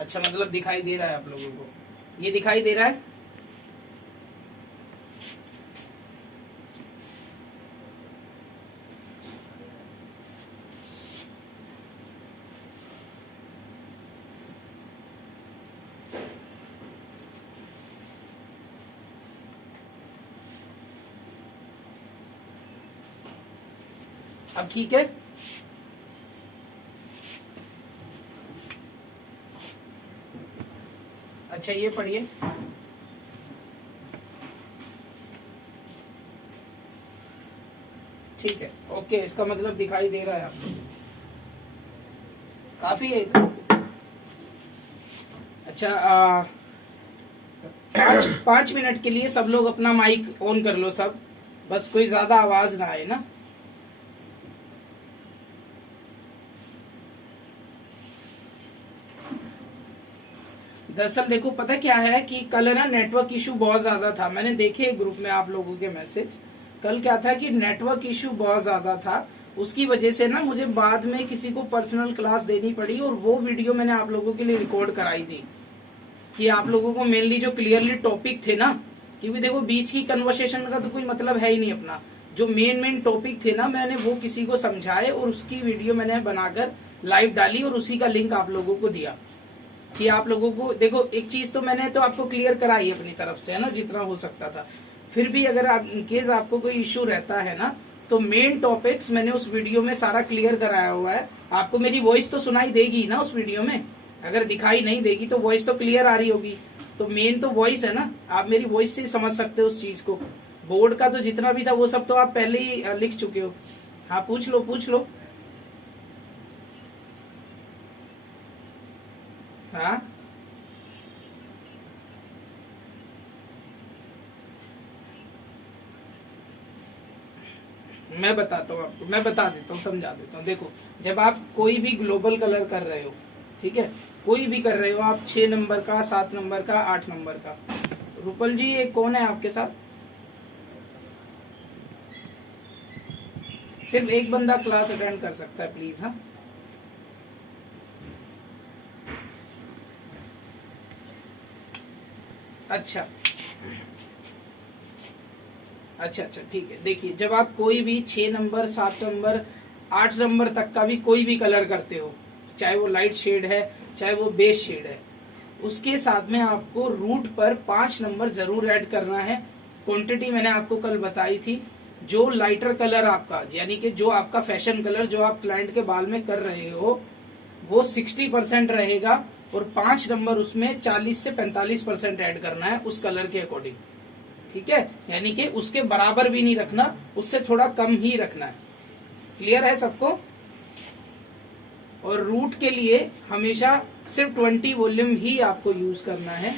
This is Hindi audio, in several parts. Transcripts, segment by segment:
अच्छा, मतलब दिखाई दे रहा है आप लोगों को, ये दिखाई दे रहा है। अब ठीक है। अच्छा, ये पढ़िए। ठीक है, ओके, इसका मतलब दिखाई दे रहा है आपको, काफी है इतना। अच्छा, 5 मिनट के लिए सब लोग अपना माइक ऑन कर लो सब, बस कोई ज्यादा आवाज ना आए ना। दरअसल देखो, पता क्या है कि कल है ना नेटवर्क इशू बहुत ज्यादा था, मैंने देखे ग्रुप में आप लोगों के मैसेज। कल क्या था कि नेटवर्क इशू बहुत ज्यादा था, उसकी वजह से ना मुझे बाद में किसी को पर्सनल क्लास देनी पड़ी, और वो वीडियो मैंने आप लोगों के लिए रिकॉर्ड कराई थी कि आप लोगों को मेनली जो क्लियरली टॉपिक थे ना, क्योंकि देखो बीच की कन्वर्सेशन का तो कोई मतलब है ही नहीं अपना, जो मेन टॉपिक थे ना मैंने वो किसी को समझाए, और उसकी वीडियो मैंने बनाकर लाइव डाली, और उसी का लिंक आप लोगों को दिया कि आप लोगों को देखो, एक चीज तो मैंने तो आपको क्लियर कराई अपनी तरफ से है ना, जितना हो सकता था। फिर भी अगर आप इनकेस आपको कोई इश्यू रहता है ना, तो मेन टॉपिक्स मैंने उस वीडियो में सारा क्लियर कराया हुआ है। आपको मेरी वॉइस तो सुनाई देगी ना उस वीडियो में, अगर दिखाई नहीं देगी तो वॉइस तो क्लियर आ रही होगी। तो मेन तो वॉइस है ना, आप मेरी वॉइस से समझ सकते हो उस चीज को। बोर्ड का तो जितना भी था वो सब तो आप पहले ही लिख चुके हो। हाँ, पूछ लो पूछ लो। हाँ, मैं बताता हूँ आपको, मैं बता देता हूँ, समझा देता हूँ। देखो, जब आप कोई भी ग्लोबल कलर कर रहे हो, ठीक है, कोई भी कर रहे हो आप, 6 नंबर का, 7 नंबर का, 8 नंबर का। रूपल जी, ये कौन है आपके साथ? सिर्फ एक बंदा क्लास अटेंड कर सकता है प्लीज। हाँ, अच्छा अच्छा अच्छा, ठीक है। देखिए, जब आप कोई भी 6 नंबर, 7 नंबर, 8 नंबर तक का भी कोई भी कलर करते हो, चाहे वो लाइट शेड है चाहे वो बेस शेड है, उसके साथ में आपको रूट पर 5 नंबर जरूर ऐड करना है। क्वांटिटी मैंने आपको कल बताई थी। जो लाइटर कलर आपका, यानी कि जो आपका फैशन कलर जो आप क्लाइंट के बाल में कर रहे हो, वो 60% रहेगा, और 5 नंबर उसमें 40 से 45% ऐड करना है उस कलर के अकॉर्डिंग। ठीक है, यानी कि उसके बराबर भी नहीं रखना, उससे थोड़ा कम ही रखना है। क्लियर है सबको? और रूट के लिए हमेशा सिर्फ 20 वॉल्यूम ही आपको यूज करना है।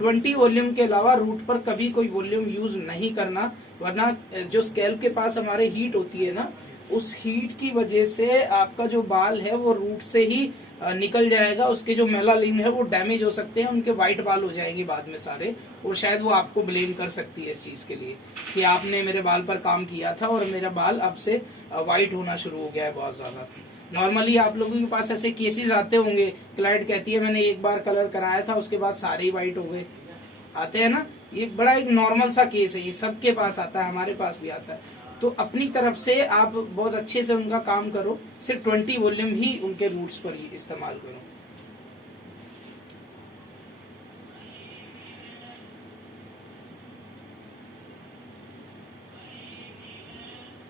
20 वॉल्यूम के अलावा रूट पर कभी कोई वॉल्यूम यूज नहीं करना, वरना जो स्कैल्प के पास हमारे हीट होती है ना, उस हीट की वजह से आपका जो बाल है वो रूट से ही निकल जाएगा, उसके जो मेलानिन है वो डैमेज हो सकते हैं, उनके व्हाइट बाल हो जाएंगे बाद में सारे, और शायद वो आपको ब्लेम कर सकती है इस चीज के लिए कि आपने मेरे बाल पर काम किया था और मेरा बाल अब से व्हाइट होना शुरू हो गया है बहुत ज्यादा। नॉर्मली आप लोगों के पास ऐसे केसेस आते होंगे, क्लाइंट कहती है मैंने एक बार कलर कराया था उसके बाद सारे ही व्हाइट हो गए, आते हैं ना। ये बड़ा एक नॉर्मल सा केस है, ये सबके पास आता है, हमारे पास भी आता है। तो अपनी तरफ से आप बहुत अच्छे से उनका काम करो, सिर्फ 20 वॉल्यूम ही उनके रूट्स पर ही इस्तेमाल करो।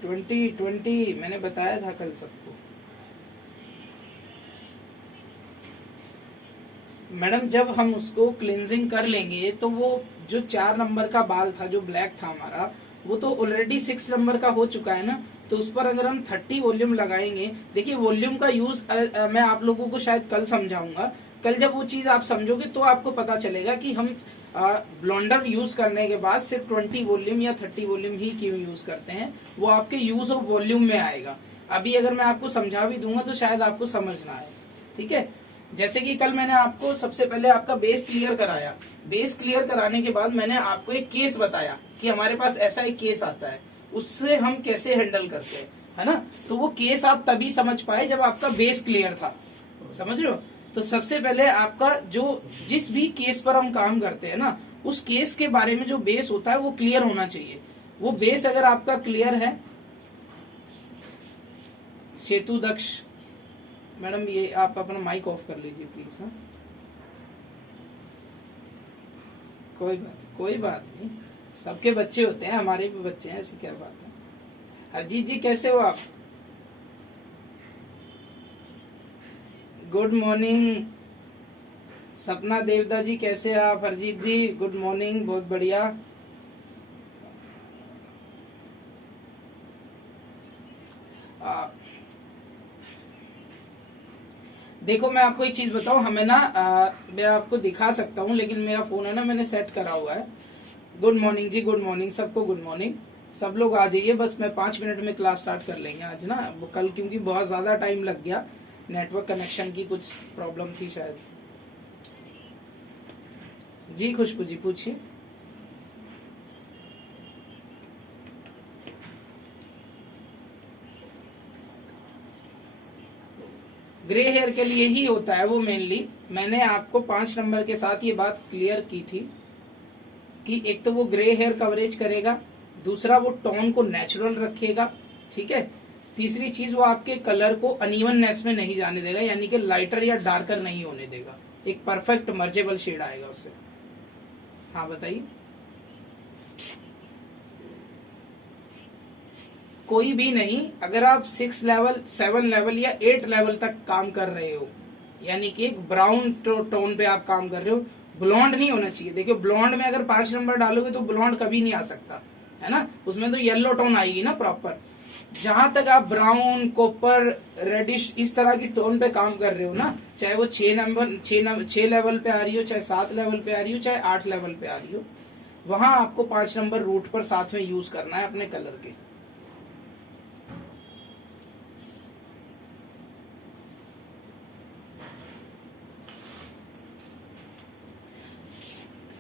20 मैंने बताया था कल सबको। मैडम, जब हम उसको क्लिनजिंग कर लेंगे तो वो जो 4 नंबर का बाल था जो ब्लैक था हमारा, वो तो ऑलरेडी 6 नंबर का हो चुका है ना, तो उस पर अगर हम 30 वॉल्यूम लगाएंगे, देखिए वॉल्यूम का यूज मैं आप लोगों को शायद कल समझाऊंगा। कल जब वो चीज आप समझोगे तो आपको पता चलेगा कि हम ब्लॉन्डर यूज करने के बाद सिर्फ 20 वॉल्यूम या 30 वॉल्यूम ही क्यों यूज करते हैं, वो आपके यूज ऑफ वॉल्यूम में आएगा। अभी अगर मैं आपको समझा भी दूंगा तो शायद आपको समझ ना आए। ठीक है, जैसे कि कल मैंने आपको सबसे पहले आपका बेस क्लियर कराया, बेस क्लियर कराने के बाद मैंने आपको एक केस बताया कि हमारे पास ऐसा एक केस आता है, उससे हम कैसे हैंडल करते हैं, है ना। तो वो केस आप तभी समझ पाए जब आपका बेस क्लियर था, समझ रहे हो। तो सबसे पहले आपका जो जिस भी केस पर हम काम करते हैं ना, उस केस के बारे में जो बेस होता है वो क्लियर होना चाहिए। वो बेस अगर आपका क्लियर है, सेतु दक्ष मैडम ये आप अपना माइक ऑफ कर लीजिए प्लीज। हाँ, कोई बात नहीं, सबके बच्चे होते हैं, हमारे भी बच्चे हैं, ऐसी क्या बात है। अजीत जी कैसे हो आप? Good morning. सपना देवदा जी कैसे हैं आप? हरजीत जी गुड मॉर्निंग, बहुत बढ़िया। देखो मैं आपको एक चीज बताऊं, हमें ना मैं आपको दिखा सकता हूं, लेकिन मेरा फोन है ना मैंने सेट करा हुआ है। गुड मॉर्निंग जी, गुड मॉर्निंग सबको, गुड मॉर्निंग। सब लोग आ जाइए, बस मैं 5 मिनट में क्लास स्टार्ट कर लेंगे आज ना। कल क्योंकि बहुत ज्यादा टाइम लग गया, नेटवर्क कनेक्शन की कुछ प्रॉब्लम थी शायद। जी खुशबू जी पूछिए। ग्रे हेयर के लिए ही होता है वो मेनली। मैंने आपको 5 नंबर के साथ ये बात क्लियर की थी कि एक तो वो ग्रे हेयर कवरेज करेगा, दूसरा वो टोन को नेचुरल रखेगा, ठीक है। तीसरी चीज वो आपके कलर को अनइवननेस में नहीं जाने देगा, यानी कि लाइटर या डार्कर नहीं होने देगा, एक परफेक्ट मर्जेबल शेड आएगा उससे। हाँ बताइए। कोई भी नहीं, अगर आप 6 लेवल 7 लेवल या 8 लेवल तक काम कर रहे हो, यानी कि एक ब्राउन टोन पे आप काम कर रहे हो, ब्लॉन्ड नहीं होना चाहिए। देखियो ब्लॉन्ड में अगर 5 नंबर डालोगे तो ब्लॉन्ड कभी नहीं आ सकता है ना, उसमें तो येलो टोन आएगी ना प्रॉपर। जहां तक आप ब्राउन, कॉपर, रेडिश इस तरह की टोन पे काम कर रहे हो ना, चाहे वो 6 लेवल पे आ रही हो, चाहे 7 लेवल पे आ रही हो, चाहे 8 लेवल पे आ रही हो, वहां आपको 5 नंबर रूट पर साथ में यूज करना है अपने कलर के।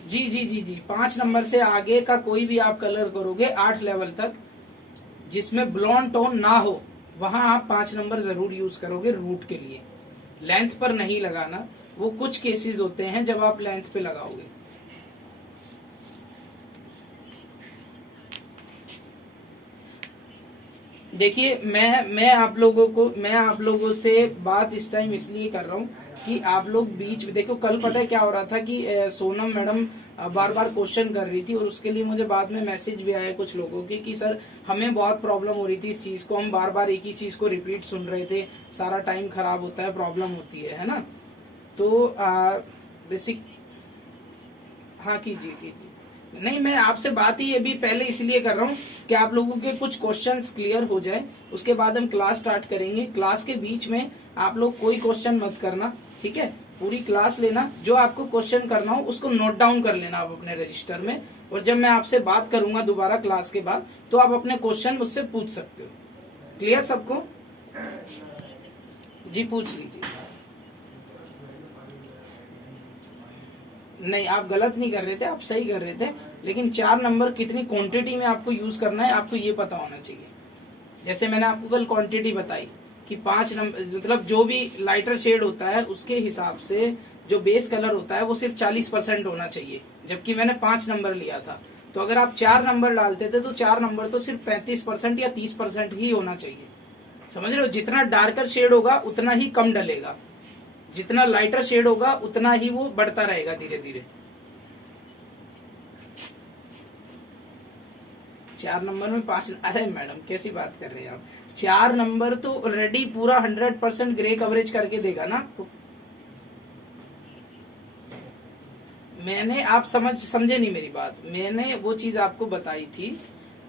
जी जी जी जी 5 नंबर से आगे का कोई भी आप कलर करोगे 8 लेवल तक जिसमें ब्लॉन्ड टोन ना हो, वहां आप 5 नंबर जरूर यूज करोगे रूट के लिए। लेंथ पर नहीं लगाना, वो कुछ केसेस होते हैं जब आप लेंथ पे लगाओगे। देखिए मैं आप लोगों से बात इस टाइम इसलिए कर रहा हूँ कि आप लोग बीच में देखो, कल पता है क्या हो रहा था कि सोनम मैडम बार बार क्वेश्चन कर रही थी, और उसके लिए मुझे बाद में मैसेज भी आया कुछ लोगों के कि सर हमें बहुत प्रॉब्लम हो रही थी इस चीज को, हम बार बार एक ही चीज को रिपीट सुन रहे थे, सारा टाइम खराब होता है, प्रॉब्लम होती है ना। तो बेसिक हाँ कीजिए। नहीं, मैं आपसे बात ही अभी पहले इसलिए कर रहा हूँ कि आप लोगों के कुछ क्वेश्चंस क्लियर हो जाए, उसके बाद हम क्लास स्टार्ट करेंगे। क्लास के बीच में आप लोग कोई क्वेश्चन मत करना, ठीक है। पूरी क्लास लेना, जो आपको क्वेश्चन करना हो उसको नोट डाउन कर लेना आप अपने रजिस्टर में, और जब मैं आपसे बात करूंगा दोबारा क्लास के बाद तो आप अपने क्वेश्चन मुझसे पूछ सकते हो। क्लियर सबको? जी पूछ लीजिए। नहीं, आप गलत नहीं कर रहे थे, आप सही कर रहे थे, लेकिन 4 नंबर कितनी क्वांटिटी में आपको यूज करना है आपको ये पता होना चाहिए। जैसे मैंने आपको कल क्वांटिटी बताई कि 5 नंबर मतलब जो भी लाइटर शेड होता है उसके हिसाब से जो बेस कलर होता है वो सिर्फ 40% होना चाहिए, जबकि मैंने 5 नंबर लिया था। तो अगर आप 4 नंबर डालते थे तो 4 नंबर तो सिर्फ 35% या 30% ही होना चाहिए। समझ रहे हो? जितना डार्कर शेड होगा उतना ही कम डलेगा, जितना लाइटर शेड होगा उतना ही वो बढ़ता रहेगा धीरे धीरे। 4 नंबर में 5, अरे मैडम कैसी बात कर रहे हैं आप? 4 नंबर तो ऑलरेडी पूरा 100% ग्रे कवरेज करके देगा ना आपको। मैंने आप समझे नहीं मेरी बात। मैंने वो चीज आपको बताई थी,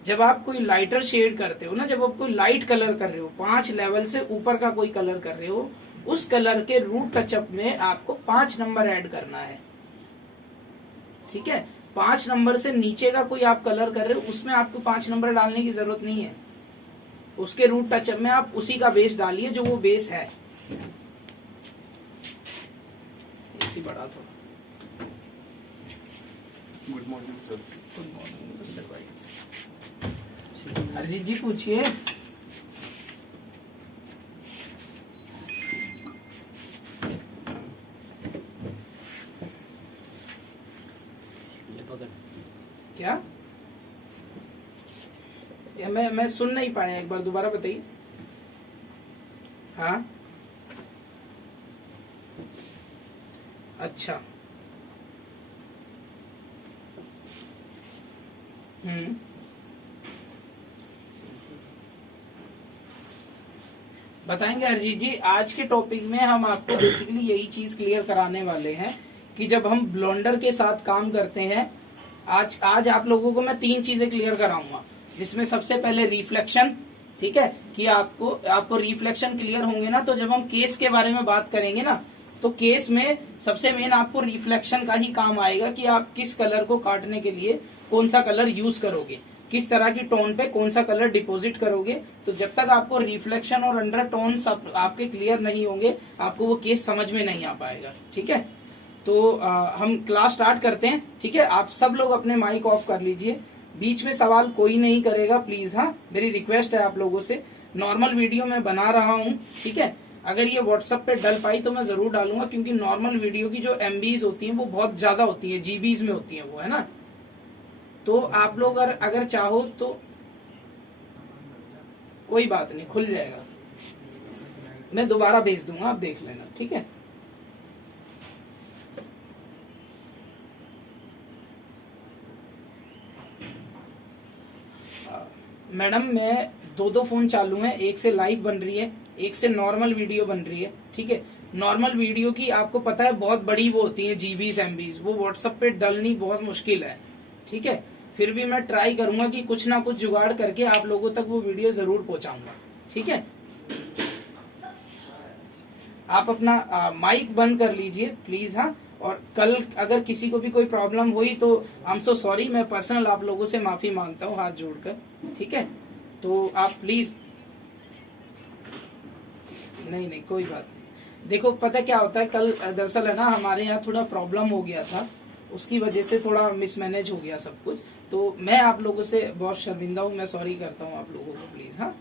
जब आप कोई लाइटर शेड करते हो ना, जब आप कोई लाइट कलर कर रहे हो, 5 लेवल से ऊपर का कोई कलर कर रहे हो, उस कलर के रूट टचअप में आपको 5 नंबर ऐड करना है, ठीक है। 5 नंबर से नीचे का कोई आप कलर कर रहे हो उसमें आपको 5 नंबर डालने की जरूरत नहीं है। उसके रूट टचअप में आप उसी का बेस डालिए जो वो बेस है। इसी बढ़ा थोड़ा। Good morning sir. Good morning sir भाई। अरिजीत जी पूछिए। क्या? मैं सुन नहीं पाया, एक बार दोबारा बताइए। हाँ, अच्छा। बताएंगे अरिजीत जी। आज के टॉपिक में हम आपको बेसिकली यही चीज क्लियर कराने वाले हैं कि जब हम ब्लेंडर के साथ काम करते हैं, आज आप लोगों को मैं 3 चीजें क्लियर कराऊंगा, जिसमें सबसे पहले रिफ्लेक्शन, ठीक है, कि आपको रिफ्लेक्शन क्लियर होंगे ना, तो जब हम केस के बारे में बात करेंगे ना, तो केस में सबसे मेन आपको रिफ्लेक्शन का ही काम आएगा कि आप किस कलर को काटने के लिए कौन सा कलर यूज करोगे, किस तरह की टोन पे कौन सा कलर डिपॉजिट करोगे। तो जब तक आपको रिफ्लेक्शन और अंडर टोन आपके क्लियर नहीं होंगे, आपको वो केस समझ में नहीं आ पाएगा, ठीक है। तो हम क्लास स्टार्ट करते हैं, ठीक है। आप सब लोग अपने माइक ऑफ कर लीजिए, बीच में सवाल कोई नहीं करेगा प्लीज। हाँ, मेरी रिक्वेस्ट है आप लोगों से। नॉर्मल वीडियो मैं बना रहा हूँ, ठीक है। अगर ये व्हाट्सएप पे डल पाई तो मैं जरूर डालूंगा, क्योंकि नॉर्मल वीडियो की जो एमबीज होती हैं वो बहुत ज्यादा होती है, जीबीज में होती है वो, है ना। तो आप लोग अगर चाहो तो कोई बात नहीं, खुल जाएगा, मैं दोबारा भेज दूंगा, आप देख लेना, ठीक है। मैडम, मैं दो फोन चालू हैं, एक से लाइव बन रही है, एक से नॉर्मल वीडियो बन रही है, ठीक है। नॉर्मल वीडियो की आपको पता है बहुत बड़ी वो होती है, जीबीज एमबीज, वो व्हाट्सएप पे डलनी बहुत मुश्किल है, ठीक है। फिर भी मैं ट्राई करूंगा कि कुछ ना कुछ जुगाड़ करके आप लोगों तक वो वीडियो जरूर पहुंचाऊंगा, ठीक है। आप अपना माइक बंद कर लीजिए प्लीज। हाँ, और कल अगर किसी को भी कोई प्रॉब्लम हुई तो आई एम सो सॉरी, मैं पर्सनल आप लोगों से माफी मांगता हूँ हाथ जोड़कर, ठीक है। तो आप प्लीज, नहीं कोई बात नहीं। देखो पता क्या होता है, कल दरअसल है ना हमारे यहाँ थोड़ा प्रॉब्लम हो गया था, उसकी वजह से थोड़ा मिसमैनेज हो गया सब कुछ। तो मैं आप लोगों से बहुत शर्मिंदा हूँ, मैं सॉरी करता हूँ आप लोगों को प्लीज। हाँ,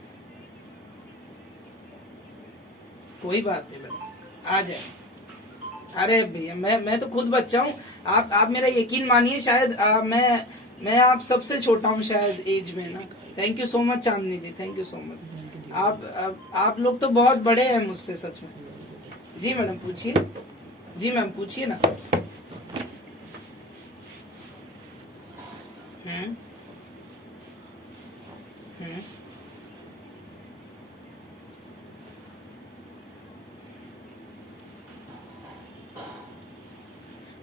कोई बात नहीं मैडम, आ जाए। अरे भैया, मैं तो खुद बच्चा हूँ, आप मेरा यकीन मानिए, शायद मैं आप सबसे छोटा हूँ शायद एज में ना। Thank you so much Chandni ji, thank you so much. आप लोग तो बहुत बड़े हैं मुझसे सच में। जी मैडम पूछिए, जी मैम पूछिए ना।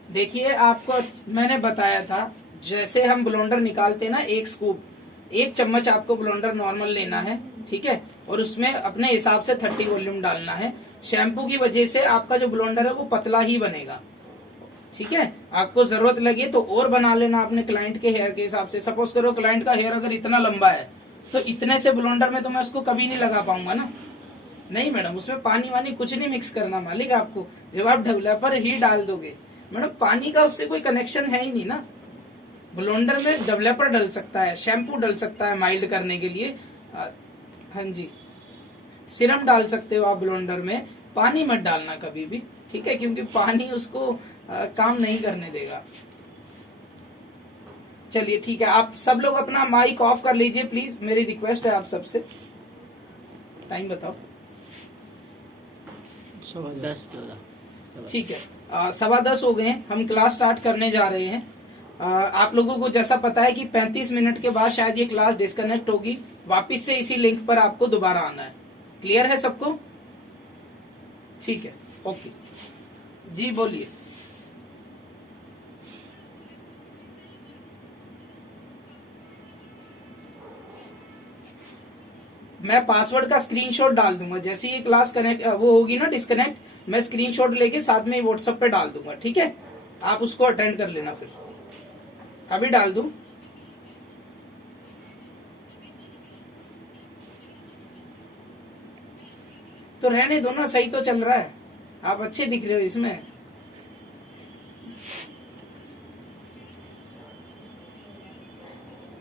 देखिए, आपको मैंने बताया था, जैसे हम ब्लेंडर निकालते ना, एक स्कूप, 1 चम्मच आपको ब्लेंडर नॉर्मल लेना है, ठीक है, और उसमें अपने हिसाब से 30 वॉल्यूम डालना है। शैम्पू की वजह से आपका जो ब्लेंडर है वो पतला ही बनेगा, ठीक है। आपको जरूरत लगे तो और बना लेना अपने क्लाइंट के हेयर के हिसाब से। सपोज करो क्लाइंट का हेयर अगर इतना लंबा है तो इतने से ब्लेंडर में तो मैं उसको कभी नहीं लगा पाऊंगा ना। नहीं मैडम, उसमें पानी वानी कुछ नहीं मिक्स करना मालिक आपको, जब आप डेवलपर ही डाल दोगे। मैडम पानी का उससे कोई कनेक्शन है ही नहीं ना। ब्लेंडर में डेवलपर डल सकता है, शैम्पू डल सकता है माइल्ड करने के लिए, हाँ जी, सिरम डाल सकते हो आप ब्लेंडर में, पानी मत डालना कभी भी, ठीक है, क्योंकि पानी उसको काम नहीं करने देगा। चलिए ठीक है, आप सब लोग अपना माइक ऑफ कर लीजिए प्लीज, मेरी रिक्वेस्ट है आप सबसे। टाइम बताओ। 10-14, ठीक है, 10:15 हो गए हैं, हम क्लास स्टार्ट करने जा रहे हैं। आप लोगों को जैसा पता है कि 35 मिनट के बाद शायद ये क्लास डिस्कनेक्ट होगी, वापिस से इसी लिंक पर आपको दोबारा आना है। क्लियर है सबको? ठीक है, ओके जी, बोलिए। मैं पासवर्ड का स्क्रीनशॉट डाल दूंगा, जैसे ये क्लास कनेक्ट वो होगी ना डिस्कनेक्ट, मैं स्क्रीनशॉट लेके साथ में व्हाट्सएप पे डाल दूंगा, ठीक है। आप उसको अटेंड कर लेना। फिर अभी डाल दूं? तो रहने दो ना, सही तो चल रहा है, आप अच्छे दिख रहे हो इसमें।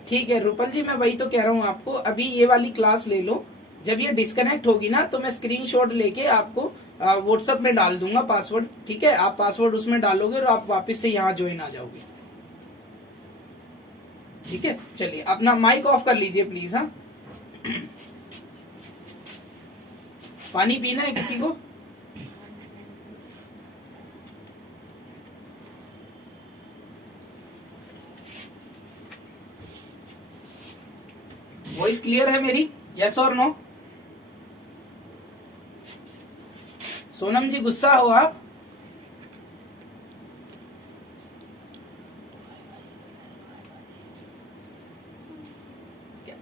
ठीक है रूपल जी, मैं वही तो कह रहा हूँ आपको, अभी ये वाली क्लास ले लो, जब ये डिस्कनेक्ट होगी ना तो मैं स्क्रीनशॉट लेके आपको व्हाट्सएप में डाल दूंगा पासवर्ड, ठीक है। आप पासवर्ड उसमें डालोगे और आप वापस से यहाँ ज्वाइन आ जाओगे। ठीक है, आप सब लोग अपना माइक ऑफ कर लीजिए, मैं रिक्वेस्ट है आप सबसे। टाइम बताओ। 10:15 हो गए हैं, हम क्लास स्टार्ट करने जा रहे हैं। आप लोगों को जैसा पता है कि 35 मिनट के बाद शायद ये क्लास डिस्कनेक्ट होगी, वापिस से इसी लिंक पर आपको दोबारा आना है। क्लियर है सबको? जी बोलिए। ठीक है, चलिए अपना माइक ऑफ कर लीजिए प्लीज। हाँ, पानी पीना है किसी को? वॉइस क्लियर है मेरी? यस और नो? सोनम जी गुस्सा हो आप?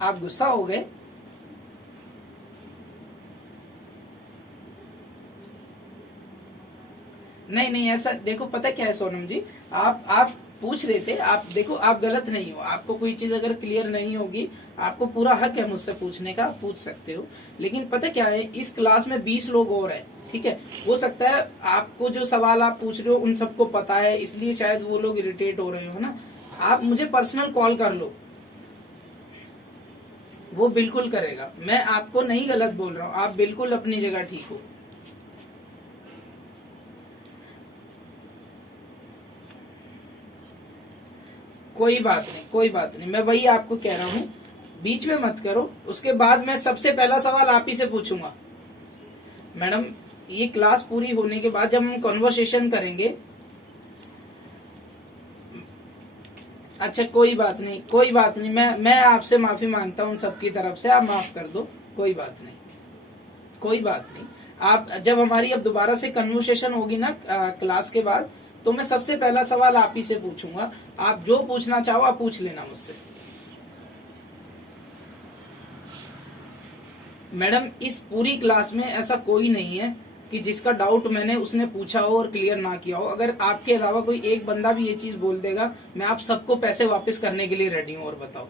आप गुस्सा हो गए? नहीं नहीं, ऐसा देखो, पता क्या है सोनम जी, आप पूछ रहे थे, आप देखो आप गलत नहीं हो। आपको कोई चीज अगर क्लियर नहीं होगी, आपको पूरा हक है मुझसे पूछने का, आप पूछ सकते हो। लेकिन पता क्या है, इस क्लास में 20 लोग और हैं, ठीक है। हो सकता है आपको जो सवाल आप पूछ रहे हो उन सबको पता है, इसलिए शायद वो लोग इरिटेट हो रहे हो ना। आप मुझे पर्सनल कॉल कर लो, वो बिल्कुल करेगा। मैं आपको नहीं गलत बोल रहा हूँ, आप बिल्कुल अपनी जगह ठीक हो। कोई बात नहीं, कोई बात नहीं, मैं वही आपको कह रहा हूँ, बीच में मत करो। उसके बाद मैं सबसे पहला सवाल आप ही से पूछूंगा। मैडम, ये क्लास पूरी होने के बाद जब हम कॉन्वर्सेशन करेंगे, अच्छा कोई बात नहीं, कोई बात नहीं, मैं आपसे माफी मांगता हूँ उन सबकी तरफ से, आप माफ कर दो, कोई बात नहीं, कोई बात नहीं। आप जब हमारी अब दोबारा से कन्वर्सेशन होगी ना क्लास के बाद, तो मैं सबसे पहला सवाल आप ही से पूछूंगा। आप जो पूछना चाहो आप पूछ लेना मुझसे। मैडम, इस पूरी क्लास में ऐसा कोई नहीं है कि जिसका डाउट मैंने उसने पूछा हो और क्लियर ना किया हो। अगर आपके अलावा कोई एक बंदा भी ये चीज बोल देगा, मैं आप सबको पैसे वापस करने के लिए रेडी हूं। और बताओ,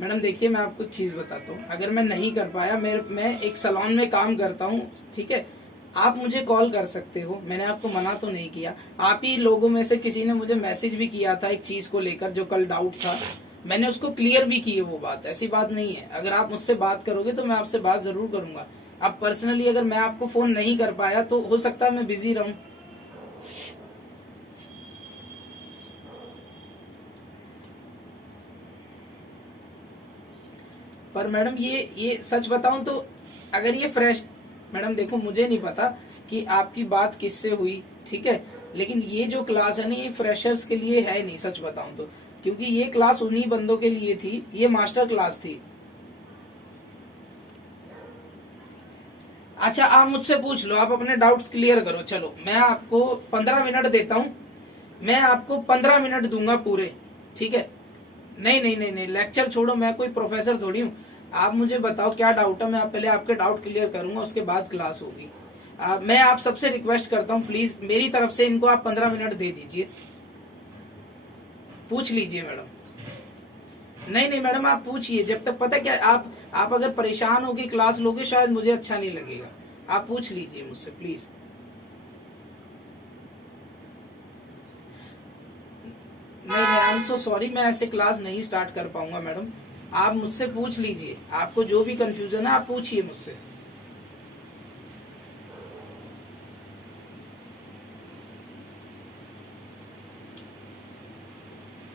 मैडम देखिए, मैं आपको एक चीज बताता हूँ। अगर मैं नहीं कर पाया, मैं एक सैलून में काम करता हूँ, ठीक है, आप मुझे कॉल कर सकते हो, मैंने आपको मना तो नहीं किया। आप ही लोगों में से किसी ने मुझे मैसेज भी किया था एक चीज को लेकर, जो कल डाउट था, मैंने उसको क्लियर भी की है वो बात, ऐसी बात नहीं है। अगर आप मुझसे बात करोगे तो मैं आपसे बात जरूर करूंगा। अब पर्सनली अगर मैं आपको फोन नहीं कर पाया तो हो सकता है मैं बिजी रहूं। पर मैडम ये सच बताऊं तो, अगर ये फ्रेश, मैडम देखो मुझे नहीं पता कि आपकी बात किससे हुई, ठीक है, लेकिन ये जो क्लास है ना, ये फ्रेशर्स के लिए है नहीं, सच बताऊं तो, क्योंकि ये क्लास उन्हीं बंदों के लिए थी, ये मास्टर क्लास थी। अच्छा, आप मुझसे पूछ लो, आप अपने डाउट्स क्लियर करो। चलो, मैं आपको 15 मिनट देता हूं, मैं आपको 15 मिनट दूंगा पूरे, ठीक है। नहीं नहीं नहीं नहीं, लेक्चर छोड़ो, मैं कोई प्रोफेसर थोड़ी हूँ। आप मुझे बताओ क्या डाउट है, मैं पहले आपके डाउट क्लियर करूंगा, उसके बाद क्लास होगी। मैं आप सबसे रिक्वेस्ट करता हूँ, प्लीज मेरी तरफ से इनको आप 15 मिनट दे दीजिए। पूछ लीजिए मैडम। नहीं नहीं मैडम, आप पूछिए, जब तक, पता क्या, आप अगर परेशान होगी क्लास लोगे, शायद मुझे अच्छा नहीं लगेगा। आप पूछ लीजिए मुझसे प्लीज। नहीं नहीं, आई एम सो सॉरी, मैं ऐसे क्लास नहीं स्टार्ट कर पाऊंगा मैडम। आप मुझसे पूछ लीजिए, आपको जो भी कंफ्यूजन है आप पूछिए मुझसे।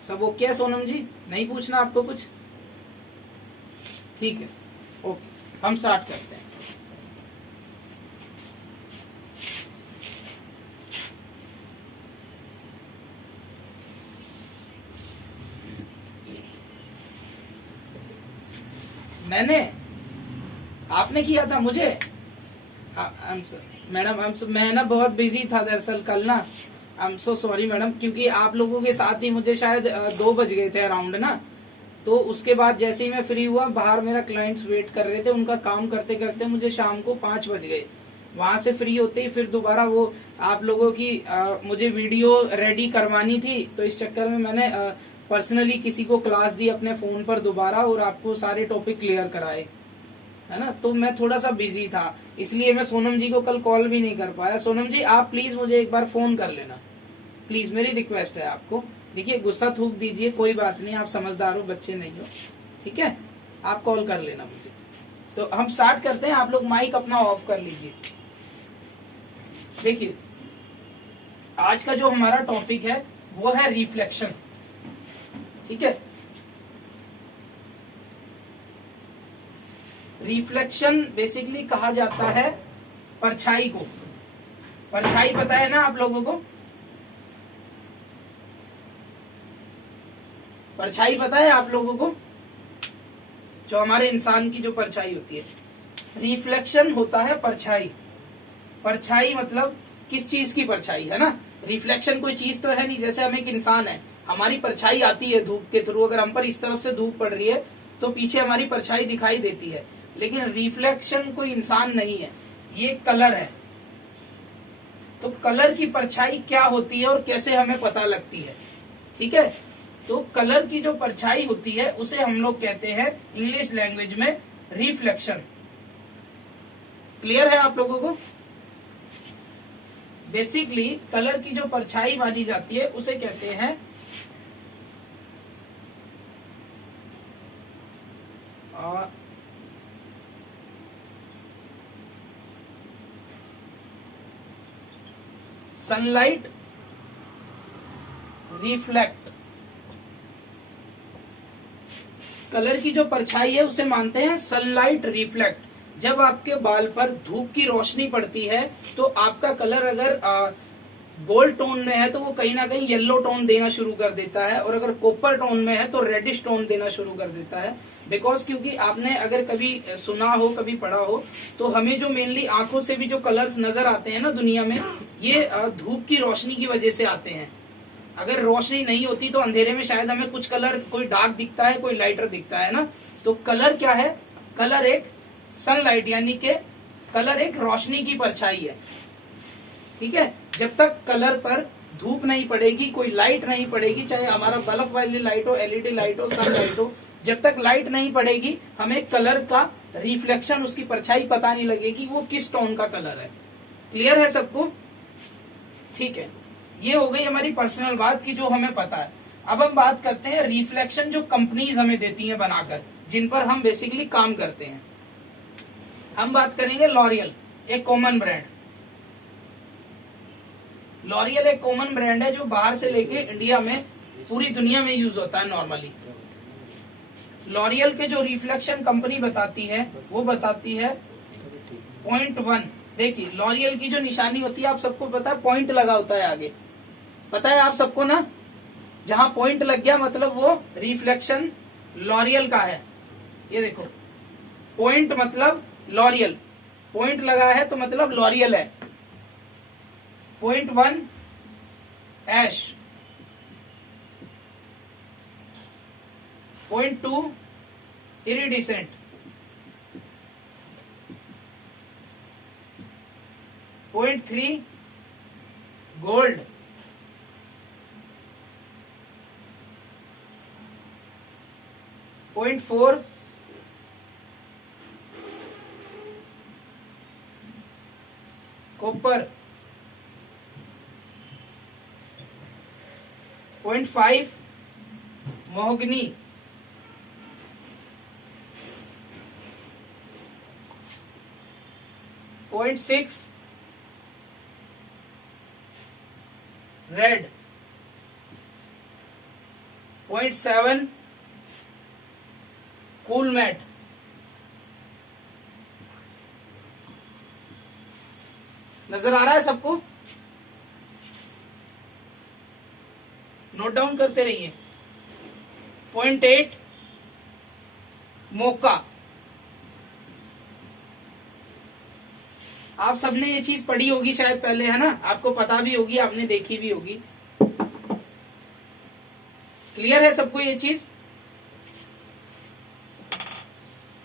सब ओके है सोनम जी? नहीं पूछना आपको कुछ? ठीक है, ओके, हम स्टार्ट करते हैं। मैंने, आपने किया था मुझे? मैडम मैं ना बहुत बिजी था दरअसल कल ना, I am so sorry madam, क्योंकि आप लोगों के साथ ही मुझे शायद 2 बज गए थे अराउंड ना। तो उसके बाद जैसे ही मैं फ्री हुआ, बाहर मेरा क्लाइंट्स वेट कर रहे थे, उनका काम करते करते मुझे शाम को 5 बज गए। वहां से फ्री होते ही फिर दोबारा वो आप लोगों की मुझे वीडियो रेडी करवानी थी, तो इस चक्कर में मैंने पर्सनली किसी को क्लास दी अपने फोन पर दोबारा, और आपको सारे टॉपिक क्लियर कराए, है ना। तो मैं थोड़ा सा बिजी था, इसलिए मैं सोनम जी को कल कॉल भी नहीं कर पाया। सोनम जी, आप प्लीज मुझे एक बार फोन कर लेना, प्लीज, मेरी रिक्वेस्ट है आपको। देखिए, गुस्सा थूक दीजिए, कोई बात नहीं, आप समझदार हो, बच्चे नहीं हो, ठीक है। आप कॉल कर लेना मुझे। तो हम स्टार्ट करते हैं, आप लोग माइक अपना ऑफ कर लीजिए। देखिए आज का जो हमारा टॉपिक है वो है रिफ्लेक्शन, ठीक है। रिफ्लेक्शन बेसिकली कहा जाता है परछाई को। परछाई पता है ना आप लोगों को? परछाई पता है आप लोगों को? जो हमारे इंसान की जो परछाई होती है, रिफ्लेक्शन होता है परछाई। परछाई मतलब किस चीज की परछाई, है ना। रिफ्लेक्शन कोई चीज तो है नहीं, जैसे हम एक इंसान है, हमारी परछाई आती है धूप के थ्रू, अगर हम पर इस तरफ से धूप पड़ रही है तो पीछे हमारी परछाई दिखाई देती है। लेकिन रिफ्लेक्शन कोई इंसान नहीं है, ये कलर है। तो कलर की परछाई क्या होती है और कैसे हमें पता लगती है, ठीक है। तो कलर की जो परछाई होती है उसे हम लोग कहते हैं इंग्लिश लैंग्वेज में रिफ्लेक्शन। क्लियर है आप लोगों को? बेसिकली कलर की जो परछाई मानी जाती है उसे कहते हैं सनलाइट रिफ्लेक्ट। कलर की जो परछाई है उसे मानते हैं सनलाइट रिफ्लेक्ट। जब आपके बाल पर धूप की रोशनी पड़ती है तो आपका कलर अगर गोल्ड टोन में है तो वो कहीं ना कहीं येलो टोन देना शुरू कर देता है, और अगर कॉपर टोन में है तो रेडिश टोन देना शुरू कर देता है। बिकॉज क्योंकि आपने अगर कभी सुना हो, कभी पढ़ा हो, तो हमें जो मेनली आंखों से भी जो कलर्स नजर आते हैं ना दुनिया में, ये धूप की रोशनी की वजह से आते हैं। अगर रोशनी नहीं होती तो अंधेरे में शायद हमें कुछ कलर, कोई डार्क दिखता है, कोई लाइटर दिखता है ना। तो कलर क्या है? कलर एक सनलाइट यानी के कलर एक रोशनी की परछाई है, ठीक है। जब तक कलर पर धूप नहीं पड़ेगी, कोई लाइट नहीं पड़ेगी, चाहे हमारा बल्ब वाली लाइट हो, एलईडी लाइट हो, सन लाइट हो, जब तक लाइट नहीं पड़ेगी हमें कलर का रिफ्लेक्शन, उसकी परछाई पता नहीं लगेगी वो किस टोन का कलर है। क्लियर है सबको? ठीक है, ये हो गई हमारी पर्सनल बात की जो हमें पता है। अब हम बात करते हैं रिफ्लेक्शन जो कंपनीज हमें देती हैं बनाकर, जिन पर हम बेसिकली काम करते हैं। हम बात करेंगे लॉरियल, एक कॉमन ब्रांड। लॉरियल एक कॉमन ब्रांड है जो बाहर से लेके इंडिया में पूरी दुनिया में यूज होता है नॉर्मली। लॉरियल के जो रिफ्लेक्शन कंपनी बताती है वो बताती है 0.1। देखिए लॉरियल की जो निशानी होती है आप सबको पता है, पॉइंट लगा होता है आगे, पता है आप सबको ना। जहां पॉइंट लग गया मतलब वो रिफ्लेक्शन लॉरियल का है। ये देखो पॉइंट मतलब लॉरियल, पॉइंट लगा है तो मतलब लॉरियल है। 0.1 ash, 0.2 iridescent, 0.3 gold, 0.4 copper, 0.5 mahogany, 0.6 red, 0.7 cool matte, नजर आ रहा है सबको? नोट डाउन करते रहिए। 0.8 मोका। आप सबने ये चीज पढ़ी होगी शायद पहले, है ना, आपको पता भी होगी, आपने देखी भी होगी। क्लियर है सबको ये चीज?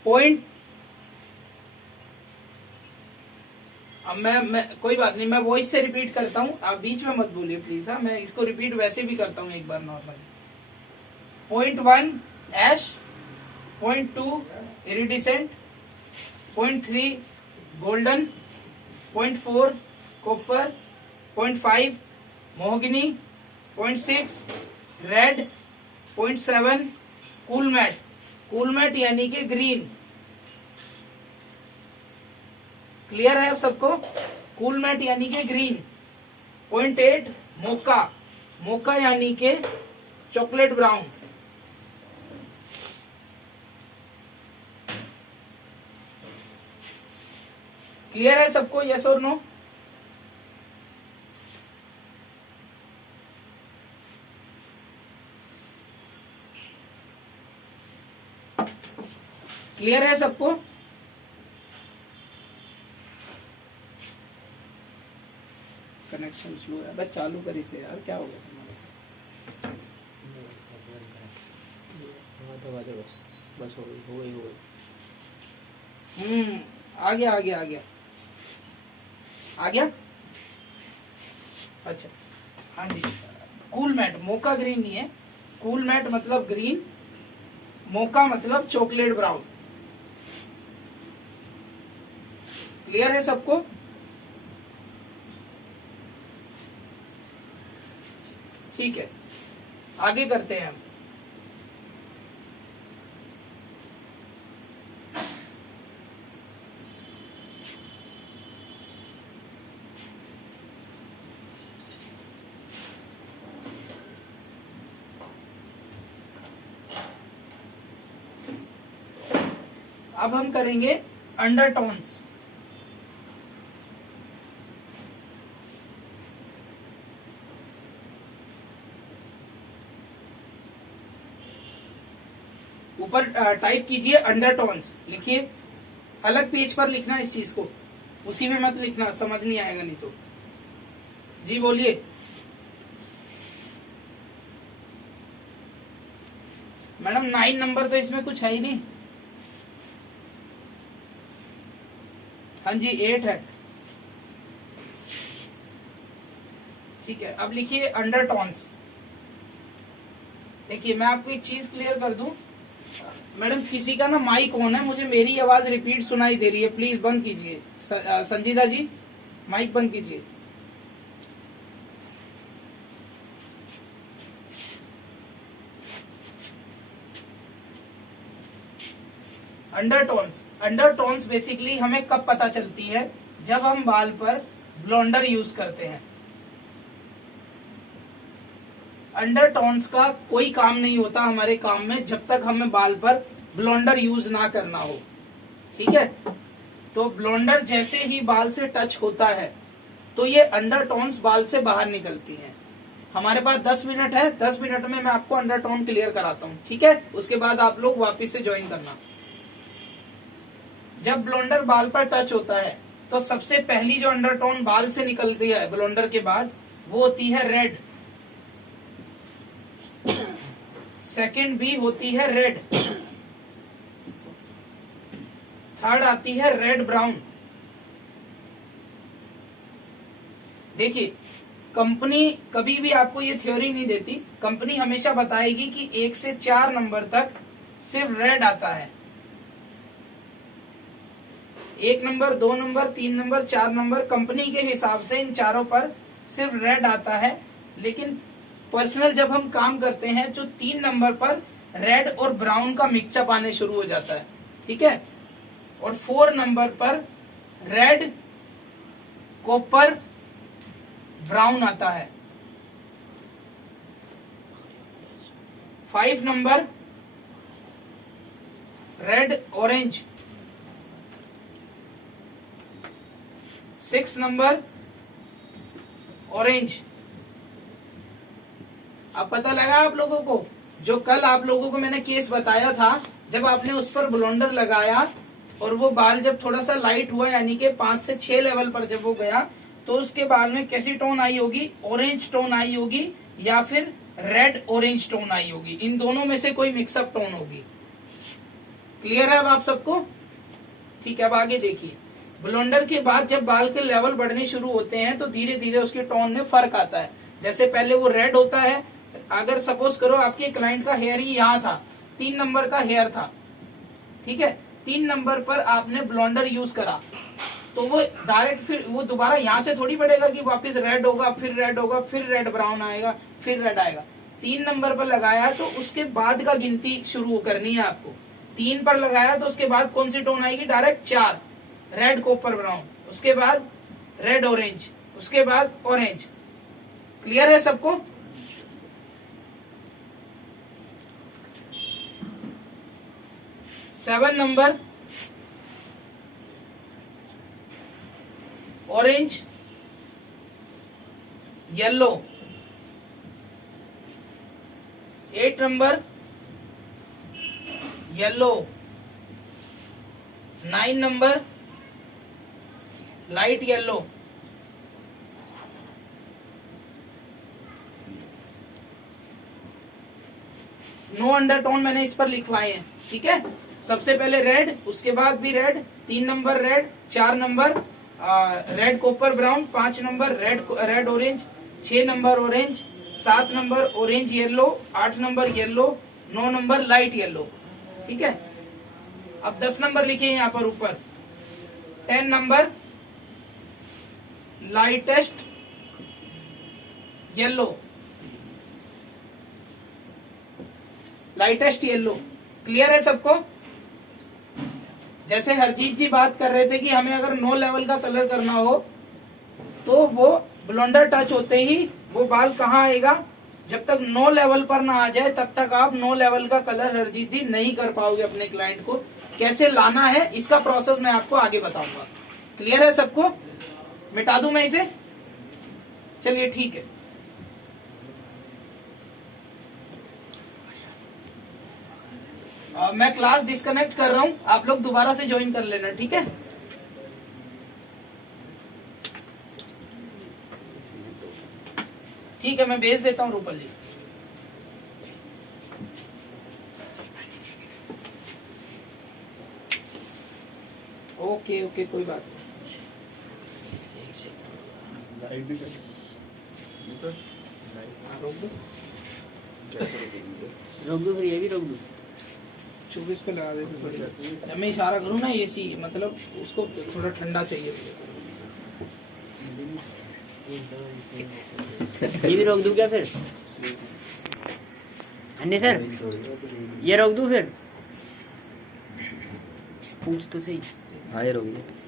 पॉइंट, अब मैं कोई बात नहीं, मैं वॉइस से रिपीट करता हूं, आप बीच में मत बोलिए प्लीज। हाँ, मैं इसको रिपीट वैसे भी करता हूं एक बार normally. 0.1 ash, 0.2 iridescent, 0.3 golden, 0.4 copper, 0.5 mahogany, 0.6 red, 0.7 cool matte, cool matte यानी कि ग्रीन। क्लियर है अब सबको? कूल मैट यानी कि ग्रीन। 0.8 मोका, मोका यानी कि चॉकलेट ब्राउन। क्लियर है सबको? यस और नो? क्लियर है सबको? कनेक्शन स्लो है, बस चालू कर इसे यार, क्या हो गया तुम्हारा? बस हो गई, हो गई, हो गई। आ गया, आ गया, आ गया, आ गया। अच्छा, हाँ जी। कूल मैट, मोका ग्रीन नहीं है, कूल मैट मतलब ग्रीन, मोका मतलब चॉकलेट ब्राउन। क्लियर है सबको? ठीक है, आगे करते हैं हम। अब हम करेंगे अंडरटोन्स। ऊपर टाइप कीजिए अंडरटोन्स, लिखिए। अलग पेज पर लिखना इस चीज को, उसी में मत लिखना, समझ नहीं आएगा नहीं तो। जी बोलिए। मैडम 9 नंबर तो इसमें कुछ है ही नहीं। हाँ जी 8 है। ठीक है, अब लिखिए अंडरटोन्स। देखिए मैं आपको एक चीज क्लियर कर दूं, मैडम किसी का ना माइक ऑन है, मुझे मेरी आवाज रिपीट सुनाई दे रही है, प्लीज बंद कीजिए। संजीदा जी माइक बंद कीजिए। अंडरटोन्स, अंडरटोन्स बेसिकली हमें कब पता चलती है? जब हम बाल पर ब्लोंडर यूज करते हैं। अंडरटोन्स का कोई काम नहीं होता हमारे काम में जब तक हमें बाल पर ब्लोंडर यूज ना करना हो। ठीक है, तो ब्लोंडर जैसे ही बाल से टच होता है तो ये अंडरटोन्स बाल से बाहर निकलती हैं। हमारे पास 10 मिनट है, 10 मिनट में मैं आपको अंडरटोन क्लियर कराता हूँ। ठीक है, उसके बाद आप लोग वापिस से ज्वाइन करना। जब ब्लोंडर बाल पर टच होता है तो सबसे पहली जो अंडरटोन बाल से निकलती है ब्लोंडर के बाद, वो होती है रेड। सेकंड भी होती है रेड। थर्ड आती है रेड ब्राउन। देखिए कंपनी कभी भी आपको ये थ्योरी नहीं देती, कंपनी हमेशा बताएगी कि 1 से 4 नंबर तक सिर्फ रेड आता है। 1 number, 2 number, 3 number, 4 number, company के हिसाब से इन चारों पर सिर्फ रेड आता है। लेकिन पर्सनल जब हम काम करते हैं तो 3 नंबर पर रेड और ब्राउन का मिक्सअप आने शुरू हो जाता है। ठीक है, और 4 नंबर पर रेड, कॉपर, ब्राउन आता है। 5 number red, orange. 6 number orange. अब पता लगा आप लोगों को? जो कल आप लोगों को मैंने केस बताया था, जब आपने उस पर ब्लोंडर लगाया और वो बाल जब थोड़ा सा लाइट हुआ, यानी कि 5 से 6 लेवल पर जब वो गया, तो उसके बाल में कैसी टोन आई होगी? ऑरेंज टोन आई होगी या फिर रेड ऑरेंज टोन आई होगी। इन दोनों में से कोई मिक्सअप टोन होगी। क्लियर है अब आप सबको? ठीक है, अब आगे देखिए। ब्लोंडर के बाद जब बाल के लेवल बढ़ने शुरू होते हैं तो धीरे धीरे उसके टोन में फर्क आता है। जैसे पहले वो रेड होता है, अगर सपोज करो आपके क्लाइंट का हेयर ही यहाँ था, 3 नंबर का हेयर था, ठीक है, 3 नंबर पर आपने ब्लोंडर यूज करा तो वो डायरेक्ट फिर वो दोबारा यहाँ से थोड़ी बढ़ेगा कि वापस रेड होगा, फिर रेड होगा, फिर रेड ब्राउन आएगा, फिर रेड आएगा। 3 नंबर पर लगाया तो उसके बाद का गिनती शुरू करनी है आपको। 3 पर लगाया तो उसके बाद कौन सी टोन आएगी? डायरेक्ट 4, रेड कॉपर ब्राउन, उसके बाद रेड ऑरेंज, उसके बाद ऑरेंज। क्लियर है सबको? Seven number orange, yellow. 8 number yellow. 9 number light yellow. No undertone मैंने इस पर लिखवाए हैं, ठीक है। सबसे पहले रेड, उसके बाद भी red, 3 number red, 4 number red copper brown, 5 number red orange, 6 number orange, 7 number orange yellow, 8 number yellow, 9 number light yellow, ठीक है। अब 10 नंबर लिखिए यहाँ पर ऊपर। 10 number lightest yellow, lightest yellow. Clear है सबको? जैसे हरजीत जी बात कर रहे थे कि हमें अगर 9 लेवल का कलर करना हो तो वो ब्लोंडर टच होते ही वो बाल कहाँ आएगा? जब तक 9 लेवल पर ना आ जाए तब तक आप 9 लेवल का कलर हरजीत जी नहीं कर पाओगे अपने क्लाइंट को। कैसे लाना है इसका प्रोसेस मैं आपको आगे बताऊंगा। क्लियर है सबको? मिटा दूं मैं इसे? चलिए ठीक है। मैं क्लास डिस्कनेक्ट कर रहा हूं, आप लोग दोबारा से ज्वाइन कर लेना, ठीक है। ठीक है, मैं भेज देता हूं रूपल जी। ओके ओके, कोई बात नहीं। रोक दो, रोक दो, फिर ये भी रोक दो। 24 पे लगा दे थोड़ी। जब मैं इशारा करूँ ना एसी, मतलब उसको थोड़ा ठंडा चाहिए। ये भी रोक दूं क्या फिर? अन्य सर, ये रोक दूं फिर? पूछ तो सही। हाँ, ये रोक दो।